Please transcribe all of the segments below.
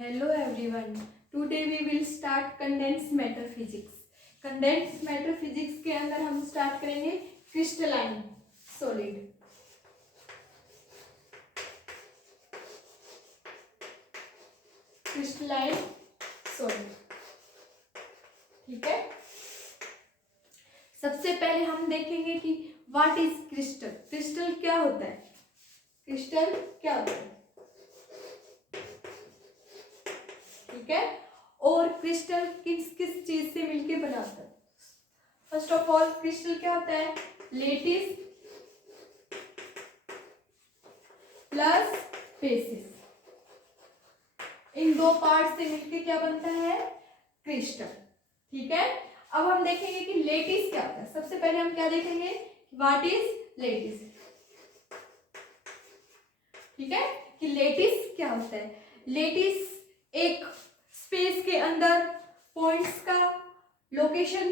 Hello everyone. Today we will start condensed matter physics. Condensed matter physics के अंदर हम start करेंगे crystalline solid. Crystalline solid. ठीक है. सबसे पहले हम देखेंगे कि व्हाट इज क्रिस्टल. क्रिस्टल क्या होता है. क्रिस्टल क्या होता है. ठीक है. और क्रिस्टल किस किस चीज से मिलके बनाता है. फर्स्ट ऑफ ऑल क्रिस्टल क्या होता है. Lettuce plus basis. इन दो पार्ट से मिलके क्या बनता है. क्रिस्टल. ठीक है. अब हम देखेंगे कि लेटिस क्या होता है. सबसे पहले हम क्या देखेंगे. What is lattice. ठीक है. कि लेटिस क्या होता है. लेटिस एक स्पेस के अंदर पॉइंट्स का लोकेशन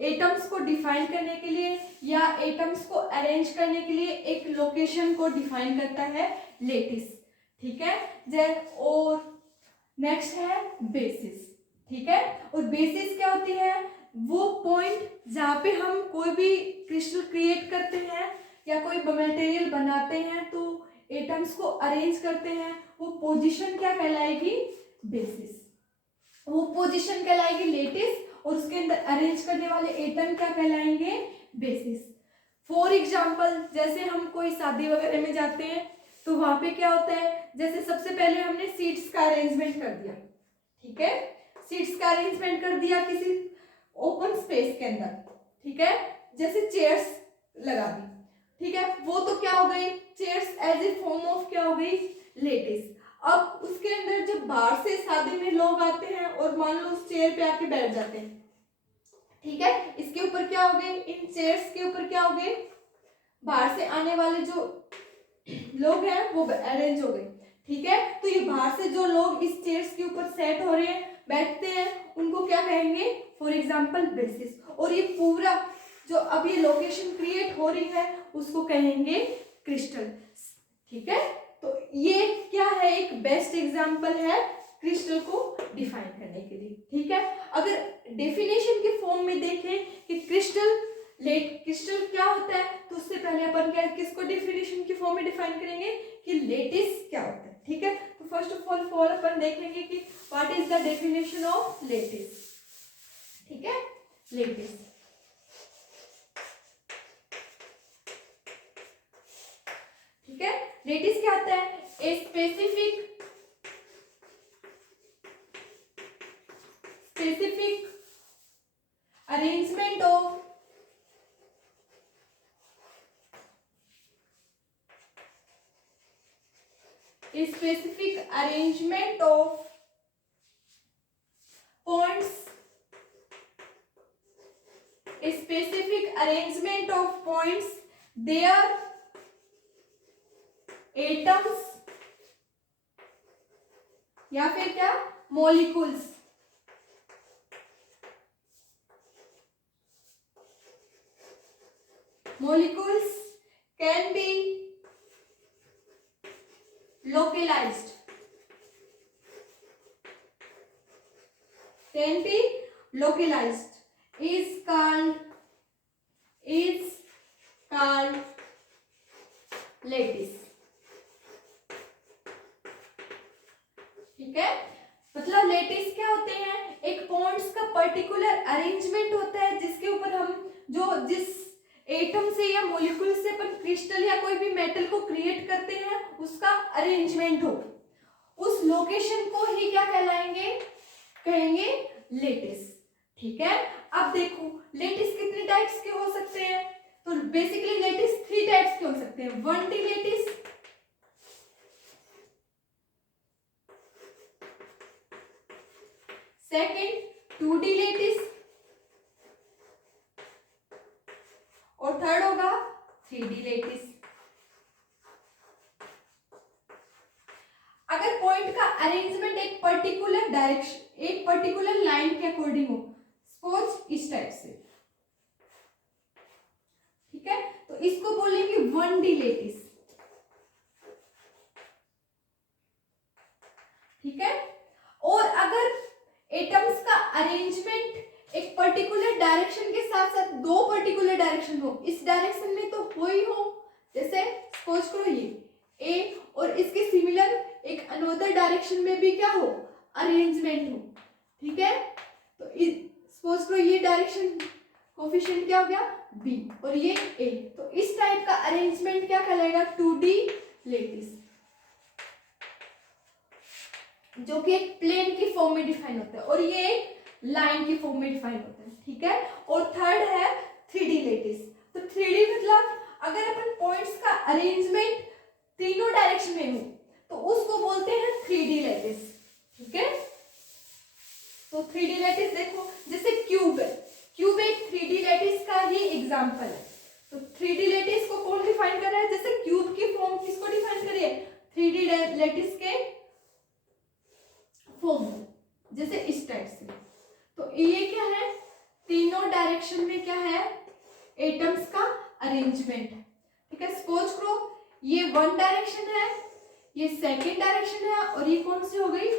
एटम्स को डिफाइन करने के लिए या एटम्स को अरेंज करने के लिए एक लोकेशन को डिफाइन करता है लेटिस. ठीक है. और नेक्स्ट है बेसिस. ठीक है. और बेसिस क्या होती है. वो पॉइंट जहाँ पे हम कोई भी क्रिस्टल क्रिएट करते हैं या कोई मटेरियल बनाते हैं तो एटम्स को अरेंज करते हैं. वो पोजीशन क्या कहलाएगी. बेसिस. वो पोजीशन कहलाएगी लेटिस और उसके अंदर अरेंज करने वाले एटम क्या कहलाएंगे. बेसिस. फॉर एग्जांपल जैसे हम कोई शादी वगैरह में जाते हैं तो वहां पे क्या होता है. जैसे सबसे पहले हमने सीट्स का अरेंजमेंट कर दिया. ठीक है. सीट्स का अरेंजमेंट कर दिया किसी ओपन स्पेस के अंदर. ठीक है. जैसे चेयर्स लगा दी. ठीक है. वो तो क्या हो गई. Chairs as a form of क्या हो गई. लेटिस. अब उसके अंदर जब बाहर से शादी में लोग आते हैं और मान लो उस चेयर पे आके बैठ जाते हैं. ठीक है. इसके ऊपर क्या हो गए. इन चेयर्स के ऊपर क्या हो गए. बाहर से आने वाले जो लोग हैं वो अरेंज हो गए. ठीक है. तो ये बाहर से जो लोग इस चेयर्स के ऊपर सेट हो रहे हैं बैठते हैं उनको क्या कहेंगे. For example basis. और ये पूरा जो अब ये लोकेशन क्रिएट हो रही है उसको कहेंगे क्रिस्टल. ठीक है. तो ये क्या है. एक बेस्ट एग्जांपल है क्रिस्टल को डिफाइन करने के लिए. ठीक है. अगर डेफिनेशन के फॉर्म में देखें कि क्रिस्टल क्या होता है तो उससे पहले अपन क्या किसको डेफिनेशन के फॉर्म में डिफाइन करेंगे कि लेटिस क्या होता है. ठीक है. तो फर्स्ट ऑफ ऑल अपन देखेंगे कि what is the definition of lattice. ठीक है. लेटिस. ठीक है. लेटिस क्या होता है. A specific arrangement of points their atoms या फिर क्या molecules can be localized. Is called lattice. ठीक है. मतलब लेटिस क्या होते हैं. एक पॉइंट्स का पर्टिकुलर अरेंजमेंट होता है जिसके ऊपर हम जिस एटम से या मॉलिक्यूल से अपन क्रिस्टल या कोई भी मेटल को क्रिएट करते हैं उसका अरेंजमेंट हो. उस लोकेशन को ही क्या कहलाएंगे. कहेंगे लेटिस. ठीक है. अब देखो लेटिस कितने टाइप्स के हो सकते हैं. तो बेसिकली लेटिस 3 टाइप्स के हो सकते हैं. 1D lattice, second 2D lattice और थर्ड होगा 3D लेटिस. अगर पॉइंट का अरेंजमेंट एक पर्टिकुलर डायरेक्शन एक पर्टिकुलर लाइन के अकॉर्डिंग हो सपोज इस टाइप से. ठीक है. तो इसको बोलेंगे 1D लेटिस. ठीक है। और अगर एटम्स का अरेंजमेंट एक पर्टिकुलर डायरेक्शन के साथ साथ दो पर्टिकुलर डायरेक्शन हो, इस डायरेक्शन में तो हो ही हो, जैसे सपोज करो ये ए और इसके सिमिलर एक अनदर डायरेक्शन में भी क्या हो, अरेंजमेंट हो, ठीक है। तो सपोज करो ये डायरेक्शन कोफिशिएंट क्या हो गया बी और ये ए, तो इस टाइप का अरेंजमेंट क्या कहलाएगा, 2D लेटिस, जो कि एक प्लेन की फॉर्म में डिफाइन होता है और ये एक लाइन की फॉर्म में डिफाइन होता है, ठीक है। और थर्ड है 3D लेटिस। तो 3D मतलब अगर अपन पॉइंट्स का अरेंजमेंट तीनों डायरेक्शन में हो तो उसको बोलते हैं 3D लेटिस, ठीक है। तो 3D लेटिस देखो, जैसे क्यूब है, क्यूब एक 3D लेटिस का ही एग्जांपल है। तो 3D लेटिस को कौन डिफाइन कर रहा है, जैसे क्यूब की फॉर्म किसको डिफाइन करिए, 3D लेटिस के फॉर्म, जैसे इस टाइप से। तो ये क्या है, तीनों डायरेक्शन में क्या है, एटम्स का अरेंजमेंट, ठीक है। सपोज करो ये वन डायरेक्शन है, ये सेकंड डायरेक्शन है और ये कौन सी हो गई,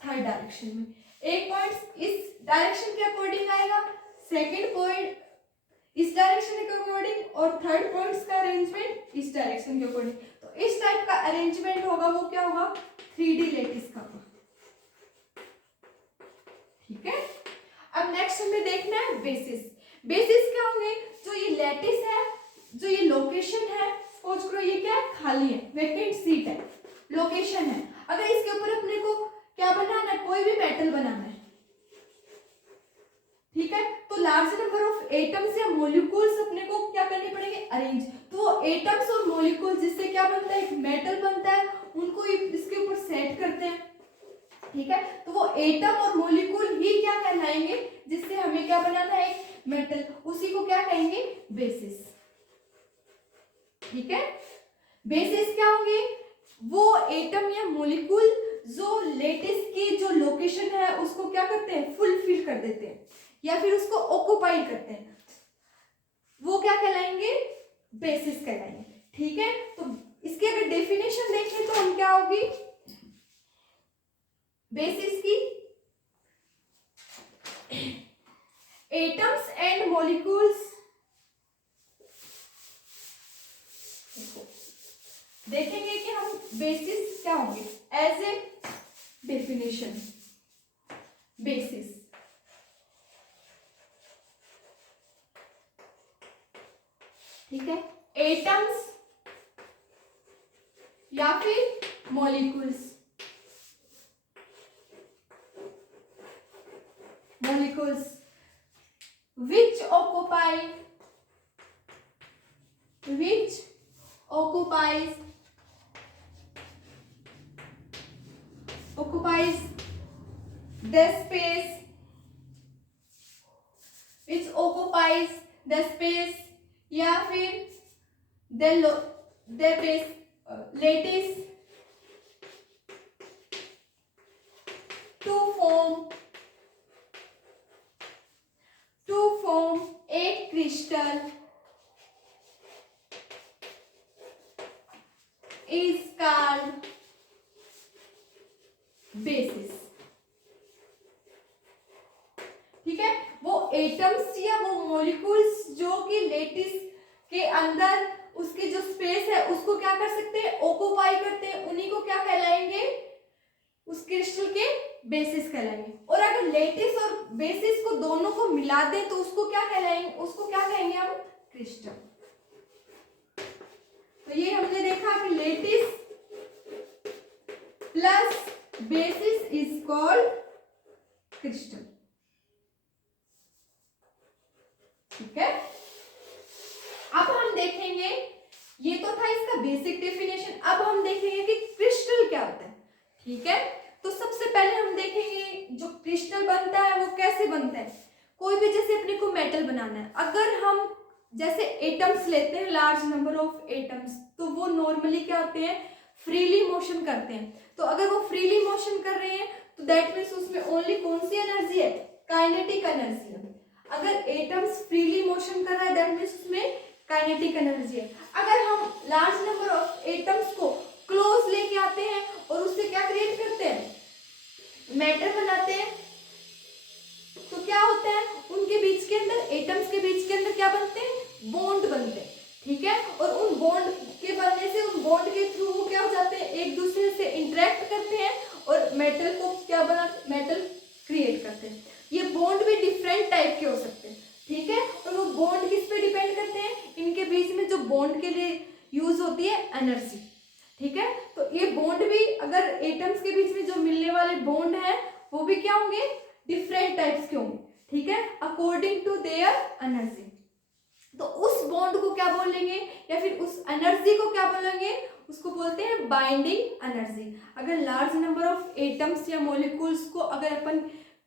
थर्ड डायरेक्शन में। एक पॉइंट इस डायरेक्शन के अकॉर्डिंग आएगा, सेकंड पॉइंट इस डायरेक्शन के अकॉर्डिंग और थर्ड पॉइंट्स का अरेंजमेंट इस डायरेक्शन के अकॉर्डिंग। तो इस टाइप का अरेंजमेंट होगा वो क्या होगा, 3D लेटिस का, ठीक है। अब नेक्स्ट हमें देखना है बेसिस। बेसिस क्या होंगे, जो ये लेटिस है, जो ये लोकेशन है, सपोज करो ये क्या है, खाली है, वैकेंट सीट है, लोकेशन है। अगर इसके ऊपर अपने को क्या बनाना है, कोई भी मेटल बनाना है, ठीक है, तो लार्ज नंबर ऑफ एटम्स या मॉलिक्यूल्स अपने को क्या करने पड़ेंगे, अरेंज। तो एटम्स और मॉलिक्यूल्स जिससे क्या बनता है, एक मेटल बनता है, उनको इसके ऊपर सेट करते हैं, ठीक है। तो वो एटम और मॉलिक्यूल ही क्या कहलाएंगे, जिससे हमें क्या बनाना है, एक मेटल, उसी को क्या कहेंगे, बेसिस, ठीक है। बेसिस क्या होंगे, वो एटम या मॉलिक्यूल जो लेटिस की जो लोकेशन है उसको क्या करते हैं, फुलफिल कर देते हैं या फिर उसको ऑक्युपाई करते हैं, वो क्या कहलाएंगे, बेसिस कहलाएंगे, ठीक है। तो इसकी अगर डेफिनेशन देखें तो हम क्या होगी बेसिस की, एटम्स एंड मॉलिक्यूल्स, देखेंगे कि हम बेसिस क्या होंगे एज ए डेफिनेशन, बेसिस, ठीक है, एटम्स या फिर molecules, molecules which occupies the space, which occupies the space या फिर the base lattice to form a crystal is called basis, ठीक है। वो एटम्स या वो मॉलिक्यूल्स जो कि लेटिस के अंदर उसकी जो स्पेस है उसको क्या कर सकते हैं, ऑक्युपाई करते हैं, उन्हीं को क्या कहलाएंगे, उस क्रिस्टल के बेसिस कहलाएंगे। और अगर लेटिस और बेसिस को दोनों को मिला दें तो उसको क्या कहलाएंगे, उसको क्या कहेंगे हम, क्रिस्टल। तो ये हमने देखा कि lattice plus basis is called crystal, ठीक है। अब हम देखेंगे, ये तो था इसका बेसिक डेफिनेशन, अब हम देखेंगे कि क्रिस्टल क्या होता है, ठीक है। तो सबसे पहले हम देखेंगे जो क्रिस्टल बनता है वो कैसे बनता है। कोई भी जैसे अपने को मेटल बनाना है, अगर हम जैसे एटम्स लेते हैं, लार्ज नंबर ऑफ एटम्स, तो वो नॉर्मली क्या होते हैं, फ्रीली मोशन करते हैं। तो अगर वो फ्रीली मोशन कर रहे हैं तो दैट मीन्स उसमें ओनली कौन सी एनर्जी है, काइनेटिक एनर्जी है। अगर एटम्स फ्रीली मोशन कर रहा है दैट मीन्स उसमें काइनेटिक एनर्जी है। अगर हम लार्ज नंबर ऑफ एटम्स को क्लोज लेके आते हैं और उससे क्या क्रिएट करते हैं, मैटर बनाते हैं तो क्या होता है, उनके बीच के अंदर, एटम्स के बीच के अंदर क्या बनते हैं, बॉन्ड बनते हैं, ठीक है। और उन बॉन्ड के बनने से, उन बॉन्ड के थ्रू वो क्या हो जाते हैं, एक दूसरे से इंटरेक्ट करते हैं और मेटल को क्या बना, मेटल क्रिएट करते हैं। ये बॉन्ड भी डिफरेंट टाइप के हो सकते हैं, ठीक है। और वो बॉन्ड किस पे डिपेंड करते हैं, इनके बीच में जो बॉन्ड के लिए यूज होती है एनर्जी, ठीक है। तो ये बॉन्ड भी, अगर एटम्स के बीच में जो मिलने वाले बॉन्ड है वो भी क्या होंगे, डिफरेंट टाइप्स के होंगे, ठीक है, अकॉर्डिंग टू देयर एनर्जी। तो उस बॉन्ड को क्या बोलेंगे, या फिर उस एनर्जी को क्या बोलेंगे, उसको बोलते हैं बाइंडिंग एनर्जी। अगर लार्ज नंबर ऑफ एटम्स या मॉलिक्यूल्स को अगर अपन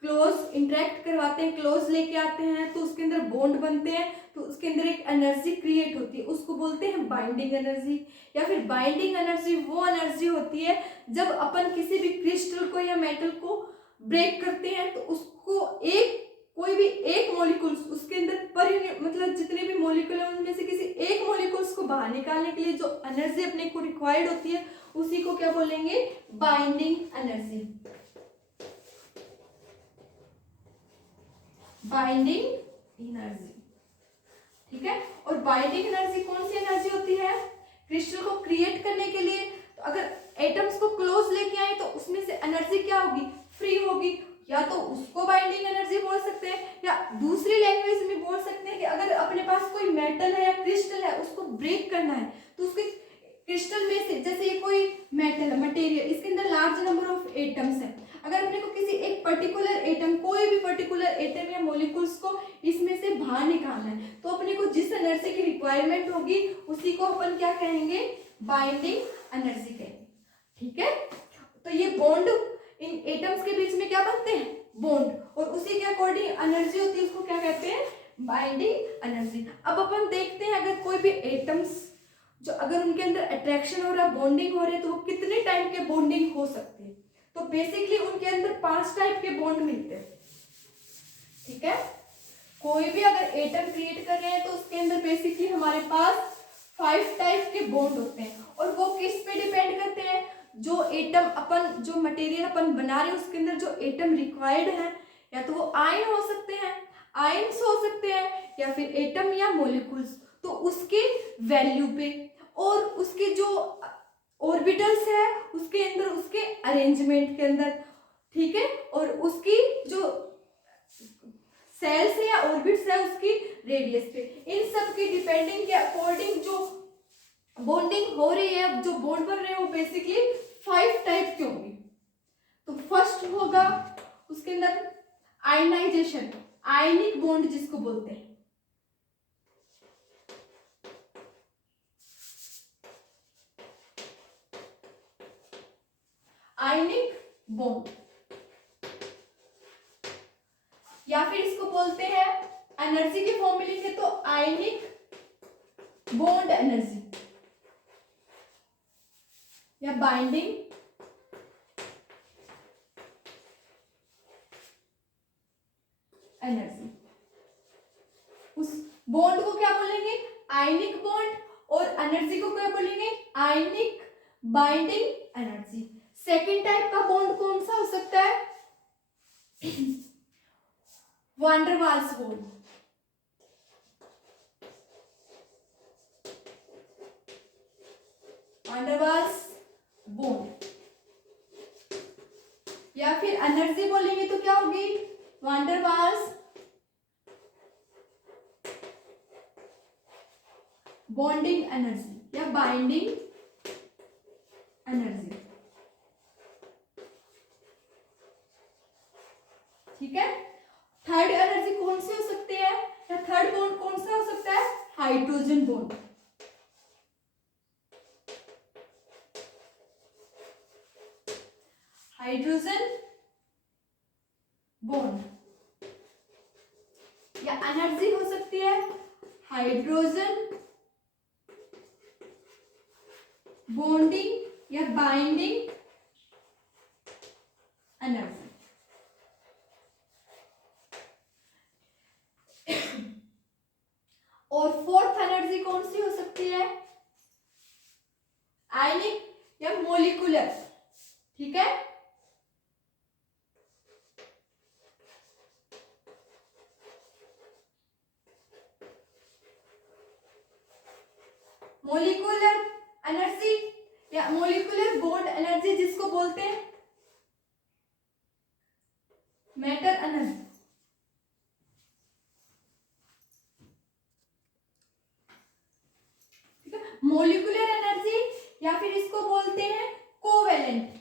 क्लोज इंटरेक्ट करवाते हैं, क्लोज लेके आते हैं, तो उसके अंदर बॉन्ड बनते हैं, तो उसके अंदर एक एनर्जी क्रिएट होती है, उसको बोलते हैं बाइंडिंग एनर्जी। या फिर बाइंडिंग एनर्जी वो एनर्जी होती है जब अपन किसी भी क्रिस्टल को या मेटल को ब्रेक करते हैं, तो उसको एक, कोई भी एक मॉलिक्यूल्स उसके अंदर पर मतलब जितने भी मॉलिक्यूल है उनमें से किसी एक मॉलिक्यूल्स को बाहर निकालने के लिए जो एनर्जी अपने को रिक्वायर्ड होती है, उसी को क्या बोलेंगे, बाइंडिंग एनर्जी। बाइंडिंग एनर्जी, ठीक है। और बाइंडिंग एनर्जी कौन सी एनर्जी होती है, क्रिस्टल को क्रिएट करने के लिए, तो अगर एटम्स को क्लोज लेके आए तो उसमें से एनर्जी क्या होगी, फ्री होगी। या तो उसको बाइंडिंग एनर्जी बोल सकते हैं, या दूसरी लैंग्वेज में बोल सकते हैं कि अगर अपने पास कोई मेटल है या क्रिस्टल है, उसको ब्रेक करना है, तो उसके क्रिस्टल में से, जैसे ये कोई मेटल है, मटेरियल, इसके अंदर लार्ज नंबर ऑफ एटम्स है, अगर अपने को किसी एक पर्टिकुलर एटम, कोई भी पर्टिकुलर एटम या मॉलिक्यूल्स को इसमें से बाहर निकालना है, तो अपने को जिस एनर्जी की रिक्वायरमेंट होगी उसी को अपन क्या कहेंगे, बाइंडिंग एनर्जी कहेंगे, ठीक है। तो ये बॉन्ड इन एटम्स के बीच में क्या बनते हैं, बॉन्ड, और उसी के अकॉर्डिंग एनर्जी होती है, उसको क्या कहते हैं, बाइंडिंग एनर्जी। अब अपन देखते हैं अगर कोई भी एटम्स जो अगर उनके अंदर अट्रैक्शन हो रहा है, बॉन्डिंग हो रही है, तो वो कितने टाइप के बॉन्डिंग हो सकती है। तो बेसिकली उनके अंदर 5 टाइप के बॉन्ड मिलते हैं, ठीक है। कोई भी अगर एटम क्रिएट कर रहे हैं तो उसके अंदर बेसिकली हमारे पास 5 टाइप के बॉन्ड होते हैं, और वो किस पे डिपेंड करते हैं, जो एटम अपन, जो मटेरियल अपन बना रहे हैं उसके अंदर जो एटम रिक्वायर्ड है, या तो वो आयन हो सकते हैं, आयन्स हो सकते हैं, या फिर एटम या मॉलिक्यूल्स, तो उसके वैल्यू पे और उसके जो ऑर्बिटल्स है उसके अंदर, उसके अरेंजमेंट के अंदर, ठीक है, और उसकी जो सेल्स है या ऑर्बिट्स है उसकी रेडियस पे, इन सब की डिपेंडिंग के अकॉर्डिंग जो बॉन्डिंग हो रही है, जो बॉन्ड बन रहे हैं, वो बेसिकली 5 टाइप के होंगे। तो फर्स्ट होगा उसके अंदर आयनाइजेशन, आयनिक बॉन्ड जिसको बोलते हैं, आयनिक बॉन्ड, या फिर इसको बोलते हैं एनर्जी के फॉर्म में लिखे तो आयनिक बॉन्ड एनर्जी या बाइंडिंग एनर्जी। उस बॉन्ड को क्या बोलेंगे, आयनिक बॉन्ड, और एनर्जी को क्या बोलेंगे, आयनिक बाइंडिंग एनर्जी। सेकेंड टाइप का बॉन्ड कौन सा हो सकता है, van der Waals bond, van der Waals bond, या फिर एनर्जी बोलेंगे तो क्या होगी, van der Waals bonding energy या बाइंडिंग एनर्जी, ठीक है। थर्ड एनर्जी कौन सी हो सकती है, या थर्ड बॉन्ड कौन सा हो सकता है, हाइड्रोजन बॉन्ड, हाइड्रोजन बॉन्ड, या एनर्जी हो सकती है हाइड्रोजन बॉन्डिंग या बाइंडिंग एनर्जी। और फोर्थ एनर्जी कौन सी हो सकती है, आयनिक या मोलिकुलर, ठीक है। मोलिकुलर एनर्जी या मोलिकुलर बॉन्ड एनर्जी जिसको बोलते हैं मैटर एनर्जी। ठीक है, मोलिकुलर एनर्जी या फिर इसको बोलते हैं कोवेलेंट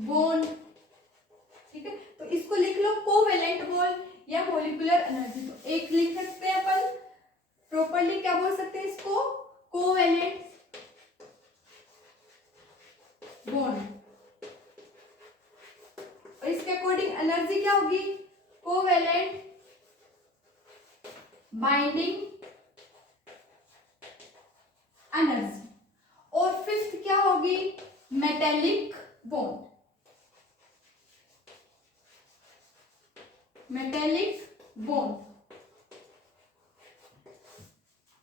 बॉन्ड ठीक है, तो इसको लिख लो कोवेलेंट बॉन्ड या मोलिकुलर एनर्जी। तो एक लिख सकते हैं अपन प्रॉपर्ली, क्या बोल सकते हैं इसको, कोवेलेंट बॉन्ड। और इसके अकॉर्डिंग एनर्जी क्या होगी, कोवेलेंट बाइंडिंग एनर्जी। और फिफ्थ क्या होगी, मेटेलिक बॉन्ड,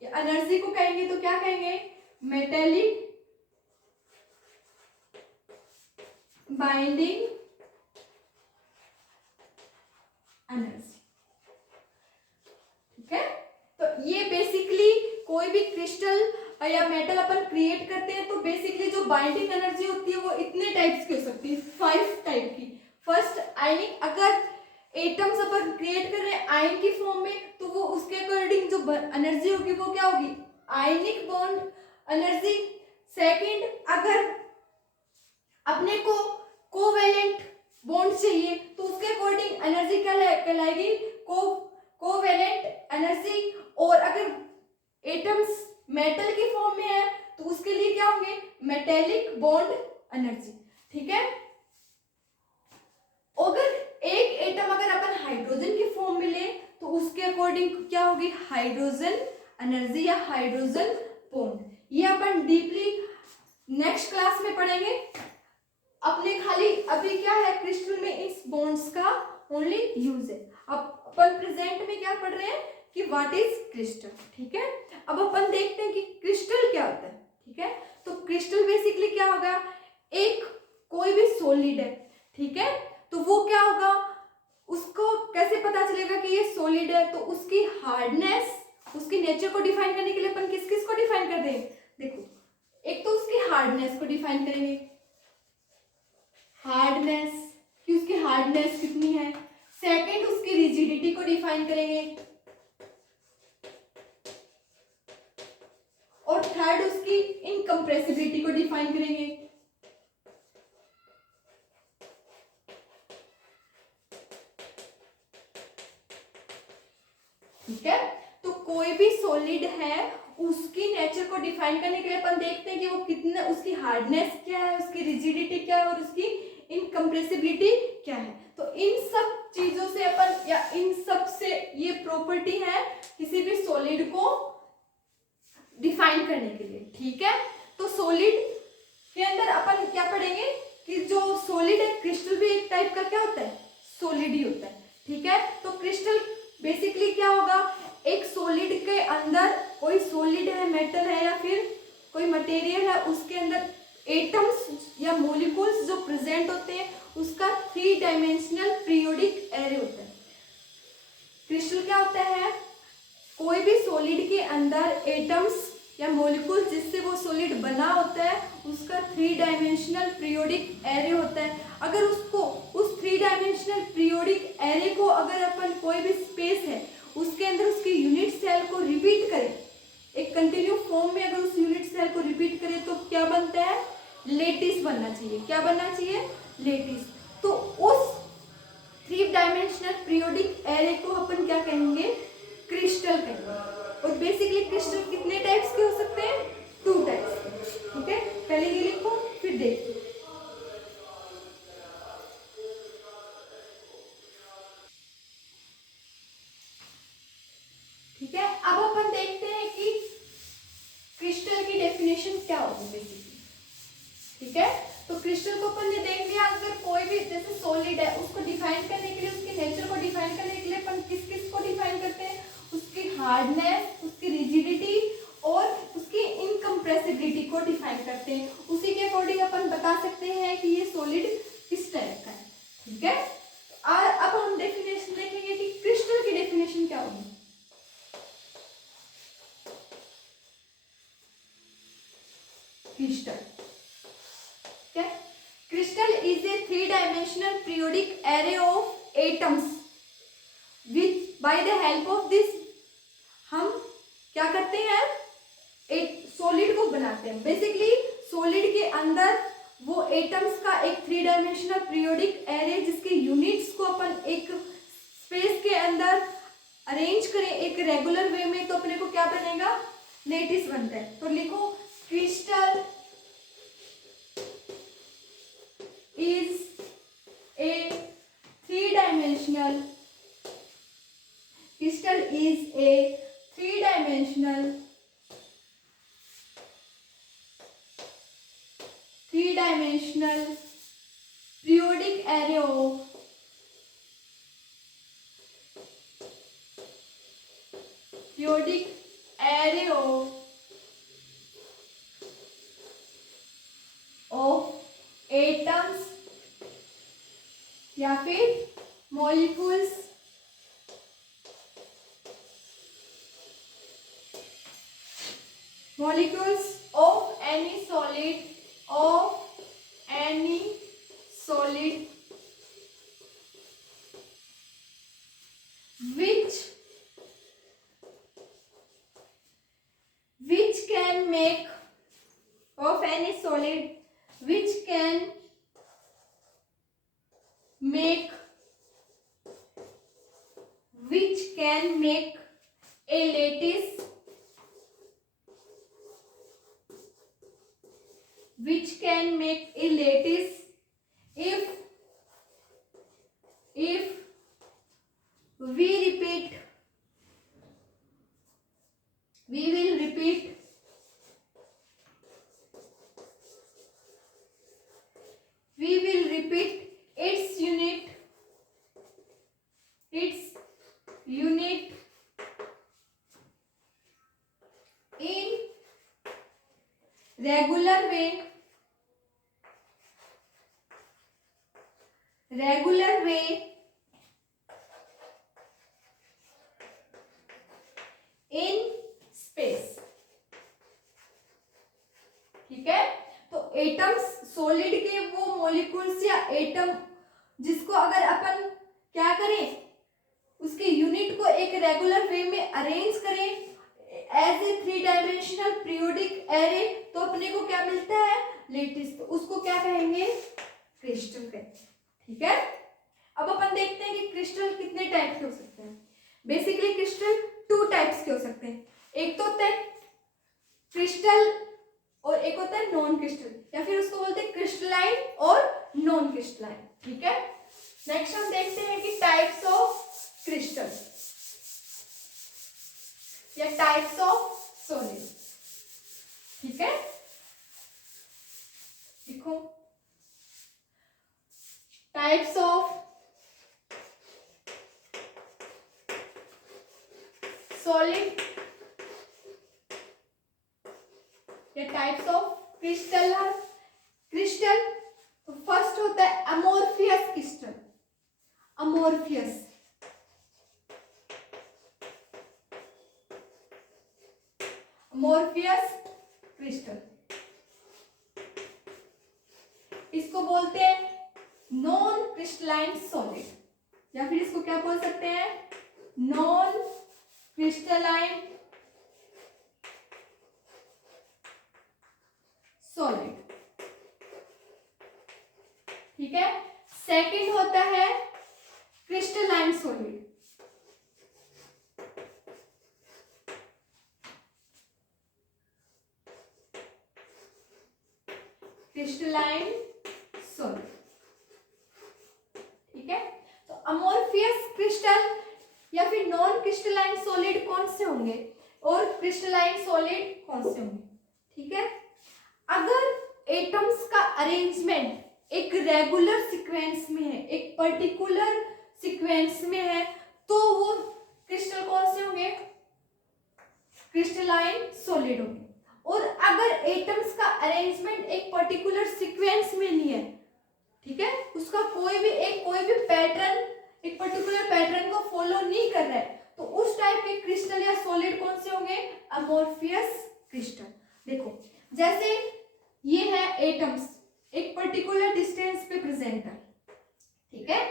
एनर्जी को कहेंगे तो क्या कहेंगे, मेटेलिक बाइंडिंग एनर्जी। ठीक है, तो ये बेसिकली कोई भी क्रिस्टल या मेटल अपन क्रिएट करते हैं तो बेसिकली जो बाइंडिंग एनर्जी होती है वो इतने टाइप्स की हो सकती है, 5 टाइप की। फर्स्ट आयनिक, अगर एटम्स अपन क्रिएट कर रहे हैं आयन की फॉर्म में तो वो उसके अकॉर्डिंग जो एनर्जी होगी वो क्या होगी, आयनिक बॉन्ड एनर्जी। सेकंड, अगर अपने को कोवेलेंट बॉन्ड चाहिए तो उसके अकॉर्डिंग एनर्जी क्या कहलाएगी, कोवेलेंट एनर्जी। और अगर एटम्स मेटल की फॉर्म में है तो उसके लिए क्या होंगे, मेटेलिक बॉन्ड एनर्जी। ठीक है, अगर एक एटम अगर अपन हाइड्रोजन की फॉर्म में ले तो उसके अकॉर्डिंग क्या होगी, हाइड्रोजन एनर्जी या हाइड्रोजन बॉन्ड। ये अपन डीपली नेक्स्ट क्लास में पढ़ेंगे। अपने खाली अभी क्या है, क्रिस्टल में इस बॉन्ड्स का ओनली यूज है। अब अपन प्रेजेंट में क्या पढ़ रहे हैं कि व्हाट इज क्रिस्टल। ठीक है, अब अपन देखते हैं कि क्रिस्टल क्या होता है। ठीक है, तो क्रिस्टल बेसिकली क्या होगा, एक कोई भी सॉलिड है, ठीक है, तो वो क्या होगा, उसको कैसे पता चलेगा कि ये सॉलिड है, तो उसकी हार्डनेस, उसकी नेचर को डिफाइन करने के लिए अपन किस किस को डिफाइन कर देंगे, देखो एक तो उसकी हार्डनेस को डिफाइन करेंगे, हार्डनेस कि उसकी हार्डनेस कितनी है। सेकंड, उसकी रिजिडिटी को डिफाइन करेंगे। और थर्ड, उसकी इनकम्प्रेसिबिलिटी को डिफाइन करेंगे। ठीक है, तो कोई भी सॉलिड है उसकी नेचर को डिफाइन करने के लिए अपन देखते हैं कि वो कितना, उसकी हार्डनेस क्या है, उसकी रिजिडिटी क्या है और उसकी इनकम्प्रेसिबिलिटी क्या है। तो इन सब चीजों से अपन या इन सब से ये प्रॉपर्टी है किसी भी सॉलिड को डिफाइन करने के लिए। ठीक है, तो सॉलिड के अंदर अपन क्या पढ़ेंगे कि जो सॉलिड है, क्रिस्टल भी एक टाइप का क्या होता है, सॉलिड ही होता है। ठीक है, तो क्रिस्टल बेसिकली क्या होगा, एक सॉलिड के अंदर कोई सॉलिड है, मेटल है या फिर कोई मटेरियल है, उसके अंदर एटम्स या मॉलिक्यूल्स जो प्रेजेंट होते हैं उसका 3 डायमेंशनल पीरियोडिक एरे होता है। क्रिस्टल क्या होता है, कोई भी सॉलिड के अंदर एटम्स या मॉलिक्यूल जिससे वो सॉलिड बना होता है उसका 3 डायमेंशनल पीरियोडिक एरे होता है। अगर उसको उस 3 डायमेंशनल पीरियोडिक एरे को अगर अपन कोई भी स्पेस है उसके अंदर उसकी यूनिट सेल को रिपीट करें, एक कंटिन्यू फॉर्म में अगर उस यूनिट सेल को रिपीट करें तो क्या बनता है, लेटिस बनना चाहिए। क्या बनना चाहिए, लेटिस। तो उस 3 डायमेंशनल पीरियोडिक एरे को अपन क्या कहेंगे, क्रिस्टल कहेंगे। और बेसिकली क्रिस्टल कितने टाइप्स के हो सकते हैं, 2 टाइप्स के। ठीक है, पहले ये लिखो फिर देखो। ठीक है, अब अपन देखते हैं कि क्रिस्टल की डेफिनेशन क्या होगी बेसिकली। ठीक है, तो क्रिस्टल को अपन ने देख लिया, अगर कोई भी जैसे सॉलिड है उसको डिफाइन करने के लिए, उसके नेचर को डिफाइन करने के लिए अपन किस किस को डिफाइन करते हैं, उसकी हार्डनेस, उसकी रिजिडिटी और उसकी इनकम्प्रेसिबिलिटी को डिफाइन करते हैं। उसी के अकॉर्डिंग अपन बता सकते हैं कि ये सॉलिड किस टाइप का है। ठीक है, और अब हम डेफिनेशन देखेंगे कि क्रिस्टल की क्रिस्टल। क्या? Crystal is a 3-dimensional periodic array of atoms which by the help of this हम क्या करते हैं, एक सॉलिड को बनाते हैं। बेसिकली सॉलिड के अंदर वो एटम्स का एक 3-dimensional पीरियोडिक एरे जिसके यूनिट्स को अपन एक स्पेस के अंदर अरेंज करें एक रेगुलर वे में, तो अपने को क्या बनेगा, लेटिस बनता है। तो लिखो crystal is a 3-dimensional, crystal is a 3-dimensional periodic array of atoms या फिर molecules of any solid which can make of any solid which can make a lattice if we will repeat its unit in regular way in space। ठीक है, तो atoms solid के वो molecules या atom जिसको अगर अपन क्या करें, उसके यूनिट को एक रेगुलर वे में अरेंज करें as a 3-dimensional periodic array, तो अपने को क्या मिलता है, लेटिस। तो उसको क्या कहेंगे, क्रिस्टल कहेंगे। ठीक है, अब अपन देखते हैं कि क्रिस्टल कितने टाइप के हो सकते हैं। बेसिकली क्रिस्टल 2 टाइप्स के हो सकते हैं, एक तो होता है क्रिस्टल और एक होता है नॉन क्रिस्टल, या फिर उसको बोलते हैं क्रिस्टलाइन और नॉन क्रिस्टलाइन। ठीक है, नेक्स्ट हम देखते हैं कि टाइप्स ऑफ क्रिस्टल या टाइप्स ऑफ सॉलिड। ठीक है, देखो टाइप्स ऑफ सॉलिड या टाइप्स ऑफ क्रिस्टल। तो फर्स्ट होता है अमोर्फियस क्रिस्टल। अमोर्फियस क्रिस्टल, इसको बोलते हैं नॉन क्रिस्टलाइन सॉलिड, या फिर इसको क्या बोल सकते हैं, नॉन क्रिस्टलाइन सॉलिड। ठीक है, सेकंड होता है क्रिस्टलाइन सॉलिड। Crystalline solid. ठीक है, तो अमोर्फियस क्रिस्टल या फिर नॉन क्रिस्टलाइन सॉलिड कौन से होंगे और क्रिस्टलाइन सॉलिड कौन से होंगे। ठीक है, अगर एटम्स का अरेंजमेंट एक रेगुलर सीक्वेंस में है, एक पर्टिकुलर सीक्वेंस में है, तो वो क्रिस्टल कौन से होंगे, क्रिस्टलाइन सॉलिड होंगे। और अगर एटम्स का अरेंजमेंट एक पर्टिकुलर सीक्वेंस में नहीं है, ठीक है, उसका कोई भी पैटर्न, एक पर्टिकुलर पैटर्न को फॉलो नहीं कर रहा है, तो उस टाइप के क्रिस्टल या सॉलिड कौन से होंगे, अमोर्फियस क्रिस्टल। देखो जैसे ये है एटम्स, एक पर्टिकुलर डिस्टेंस पे प्रेजेंट है, ठीक है।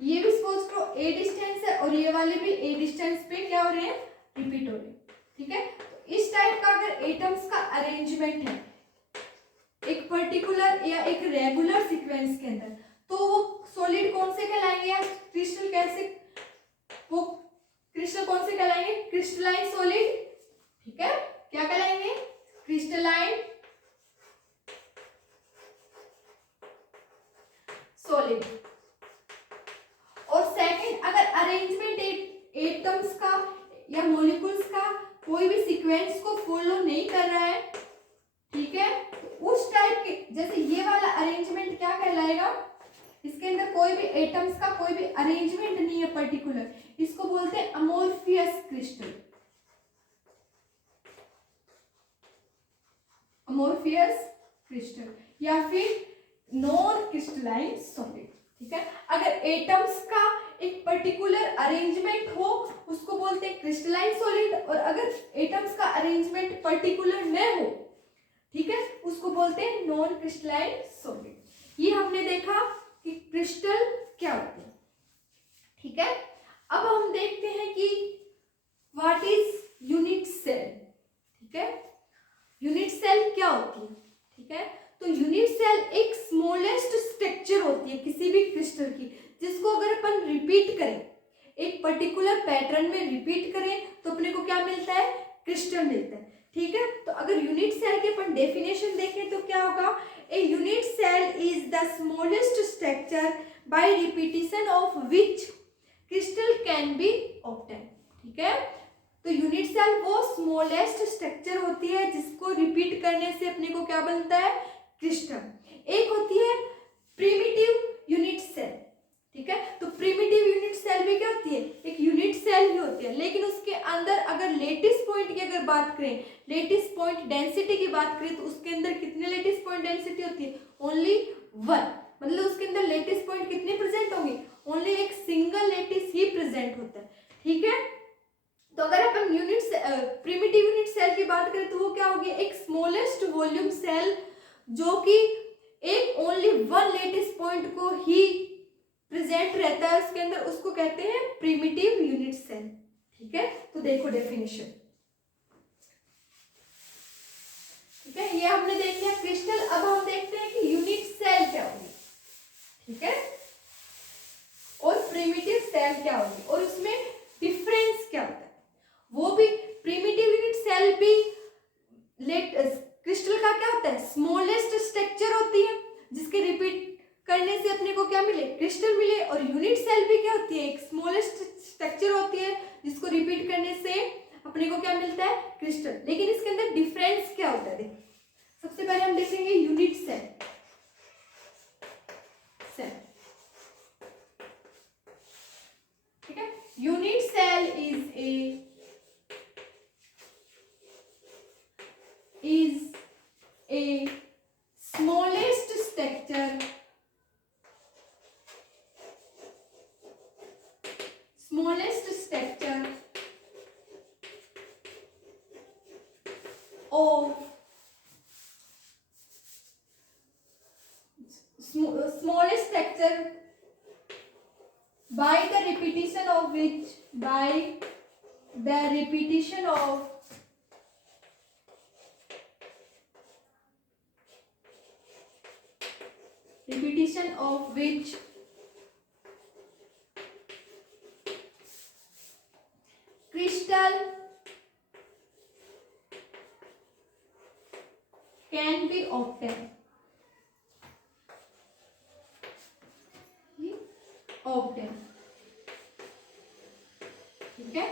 ये भी सपोज करो ए डिस्टेंस है और ये वाले भी ए डिस्टेंस पे क्या हो रहे हैं, रिपीट हो रहे हैं, ठीक है। तो इस टाइप का अगर एटम्स का अरेंजमेंट है एक पर्टिकुलर या एक रेगुलर सीक्वेंस के अंदर, तो वो सॉलिड कौन से कहलाएंगे या क्रिस्टल कैसे, वो क्रिस्टल कौन से कहलाएंगे, क्रिस्टलाइन सॉलिड, ठीक है। क्या कहलाएंगे, क्रिस्टलाइन सॉलिड। और सेकंड, अगर अरेंजमेंट एटम्स का या मॉलिक्यूल्स का कोई भी सीक्वेंस को फॉलो नहीं कर रहा है, ठीक है, तो उस टाइप के, जैसे ये वाला अरेंजमेंट क्या कहलाएगा, इसके अंदर कोई भी एटम्स का कोई भी अरेंजमेंट नहीं है पर्टिकुलर, इसको बोलते हैं अमोर्फियस क्रिस्टल, अमोर्फियस क्रिस्टल या फिर नॉन क्रिस्टलाइन सॉलिड, ठीक है। अगर एटम्स का एक पर्टिकुलर अरेंजमेंट हो उसको बोलते हैं क्रिस्टलाइन सॉलिड, और अगर एटम्स का अरेंजमेंट पर्टिकुलर न हो, ठीक है, उसको बोलते हैं नॉन क्रिस्टलाइन सॉलिड। ये हमने देखा कि क्रिस्टल क्या होती है, ठीक है। अब हम देखते हैं कि व्हाट इज यूनिट सेल, ठीक है। यूनिट सेल क्या होती है, ठीक है। तो यूनिट सेल एक स्मॉलेस्ट स्ट्रक्चर होती है किसी भी क्रिस्टल की, जिसको अगर अपन रिपीट करें, एक पर्टिकुलर पैटर्न में रिपीट करें, तो अपने को क्या मिलता है, क्रिस्टल मिलता है, ठीक है। तो अगर यूनिट सेल की अपन डेफिनेशन देखें तो क्या होगा, a unit cell is the smallest structure by repetition of which crystal can be obtain, ठीक है। तो यूनिट सेल वो स्मॉलेस्ट स्ट्रक्चर होती है जिसको रिपीट करने से अपने को क्या बनता है, क्रिस्टल। एक होती है प्रिमिटिव यूनिट सेल, ठीक है। तो प्रिमिटिव यूनिट सेल भी क्या होती है, एक यूनिट सेल ही होती है, लेकिन उसके अंदर अगर लेटिस पॉइंट की अगर बात करें, लेटिस पॉइंट डेंसिटी की बात करें, तो उसके अंदर कितने लेटिस पॉइंट डेंसिटी होती है, ओनली 1, मतलब उसके अंदर लेटिस पॉइंट कितने प्रेजेंट होंगे, ओनली एक सिंगल लेटिस ही प्रेजेंट होता है, ठीक है। तो अगर अपन यूनिट प्रिमिटिव यूनिट सेल की बात करें तो वो क्या होगी, एक स्मॉलेस्ट वॉल्यूम सेल जो कि एक ओनली 1 लेटिस पॉइंट को ही प्रेजेंट रहता है उसके अंदर, उसको कहते हैं प्रिमिटिव यूनिट सेल, ठीक है। तो देखो डेफिनेशन, ठीक है, ये हमने देख लिया क्रिस्टल। अब हम देखते हैं कि यूनिट सेल क्या होगी, ठीक है, और प्रिमिटिव सेल क्या होगी, और उसमें डिफरेंस क्या होता है। वो भी प्रिमिटिव यूनिट सेल भी क्रिस्टल का क्या होता है, स्मॉलेस्ट स्ट्रक्चर होती है जिसके रिपीट करने से अपने को क्या मिले, क्रिस्टल मिले। और यूनिट सेल भी क्या होती है, एक स्मॉलेस्ट स्ट्रक्चर होती है जिसको रिपीट करने से अपने को क्या मिलता है, क्रिस्टल। लेकिन इसके अंदर डिफरेंस क्या होता है, देखिए सबसे पहले हम देखेंगे यूनिट सेल, ठीक है। Unit cell is a smallest structure of smallest structure by the repetition of which crystal can be obtained. ठीक है,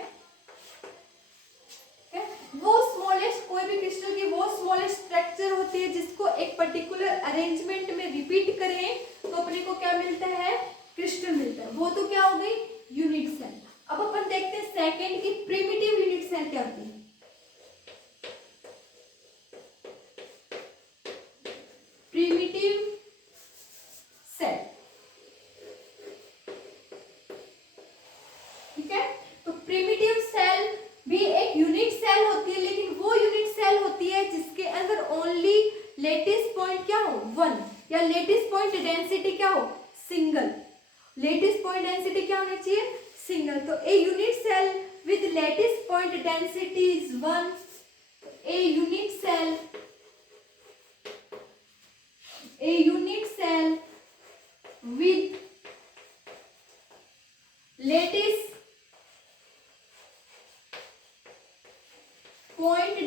वो स्मॉलेस्ट, कोई भी क्रिस्टल की वो स्मॉलेस्ट स्ट्रक्चर होती है जिसको एक पर्टिकुलर अरेंजमेंट में रिपीट करें तो अपने को क्या मिलता है, क्रिस्टल मिलता है। वो तो क्या हो गई यूनिट सेल। अब अपन देखते हैं सेकंड की प्रिमिटिव यूनिट सेल क्या होती है। प्रिमिटिव सेल, ठीक है। तो प्रिमिटिव सेल भी एक यूनिट सेल होती है, लेकिन वो यूनिट सेल होती है जिसके अंदर ओनली लेटिस पॉइंट क्या हो 1 या लेटिस पॉइंट डेंसिटी क्या हो सिंगल। लेटिस पॉइंट डेंसिटी क्या होनी चाहिए सिंगल। तो a unit cell with lattice point density is 1। A unit cell with lattice point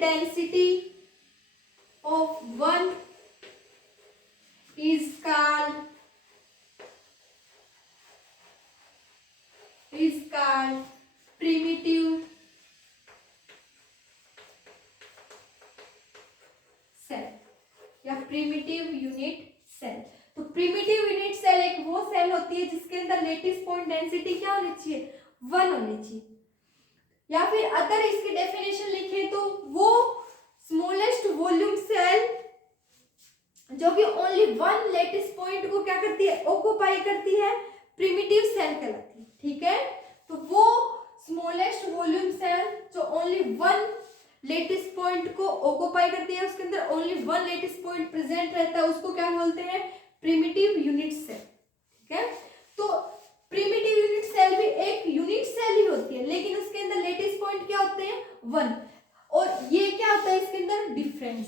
density of 1 is called primitive cell या प्रिमिटिव यूनिट सेल। तो primitive unit cell एक वो cell होती है जिसके अंदर लेटिस पॉइंट डेंसिटी क्या होनी चाहिए 1 होनी चाहिए। या फिर अदर इसकी डेफिनेशन लिखें तो वो स्मॉलेस्ट वॉल्यूम सेल जो कि ओनली 1 लेटिस पॉइंट को क्या करती है ऑक्युपाई करती है प्रिमिटिव सेल कहलाती है। ठीक है, तो वो स्मॉलेस्ट वॉल्यूम सेल जो ओनली 1 लेटिस पॉइंट को ऑक्युपाई करती है, उसके अंदर ओनली 1 लेटिस पॉइंट प्रेजेंट रहता है, उसको क्या बोलते हैं प्रिमिटिव यूनिट सेल। ठीक है, तो प्रिमिटिव यूनिट सेल भी एक यूनिट सेल ही होती है लेकिन उसके अंदर लेटिस पॉइंट क्या होते हैं 1। और ये क्या होता है इसके अंदर डिफरेंस,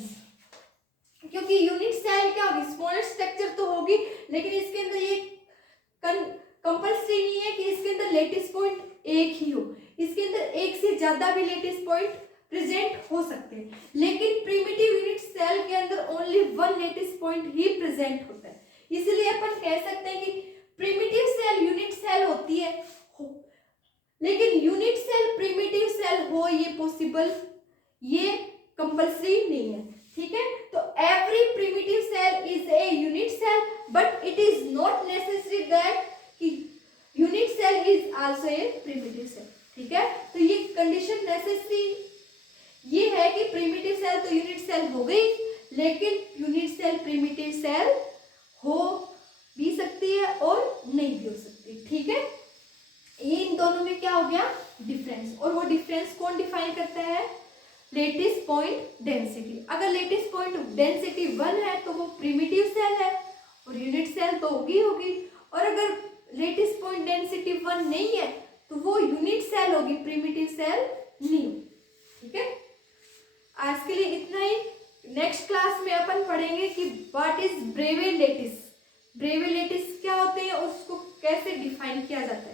क्योंकि यूनिट सेल क्या होगी स्मॉलेस्ट स्ट्रक्चर तो होगी लेकिन इसके अंदर ये कंपल्सरी नहीं है कि इसके अंदर लेटिस पॉइंट एक ही हो, इसके अंदर एक से ज्यादा भी लेटिस पॉइंट प्रेजेंट हो सकते हैं। लेकिन प्रिमिटिव यूनिट सेल के अंदर ओनली 1 लेटिस पॉइंट ही प्रेजेंट होता है, इसलिए अपन कह सकते हैं कि प्रिमिटिव सेल यूनिट सेल होती है लेकिन यूनिट सेल प्रिमिटिव सेल हो ये पॉसिबल, ये कंपल्सरी नहीं है। ठीक है, तो every primitive cell is a unit cell but it is not necessary that कि unit cell is also a primitive cell. ठीक है, तो ये कंडीशन नेसेसरी ये है कि प्रिमिटिव सेल तो यूनिट सेल हो गई लेकिन यूनिट सेल प्रिमिटिव सेल हो भी सकती है और नहीं भी हो सकती। ठीक है, इन दोनों में क्या हो गया डिफरेंस, और वो डिफरेंस कौन डिफाइन करता है लेटिस पॉइंट डेंसिटी। अगर लेटिस पॉइंट डेंसिटी 1 है तो वो प्रिमिटिव सेल है और यूनिट सेल तो होगी, और अगर लेटिस पॉइंट डेंसिटी 1 नहीं है तो वो यूनिट सेल होगी प्रिमिटिव सेल नहीं होगी। ठीक है, आज के लिए इतना ही। नेक्स्ट क्लास में अपन पढ़ेंगे कि व्हाट इज ब्रेवे लेटिस, ब्रेवे लेटिस क्या होते हैं और उसको कैसे डिफाइन किया जाता है।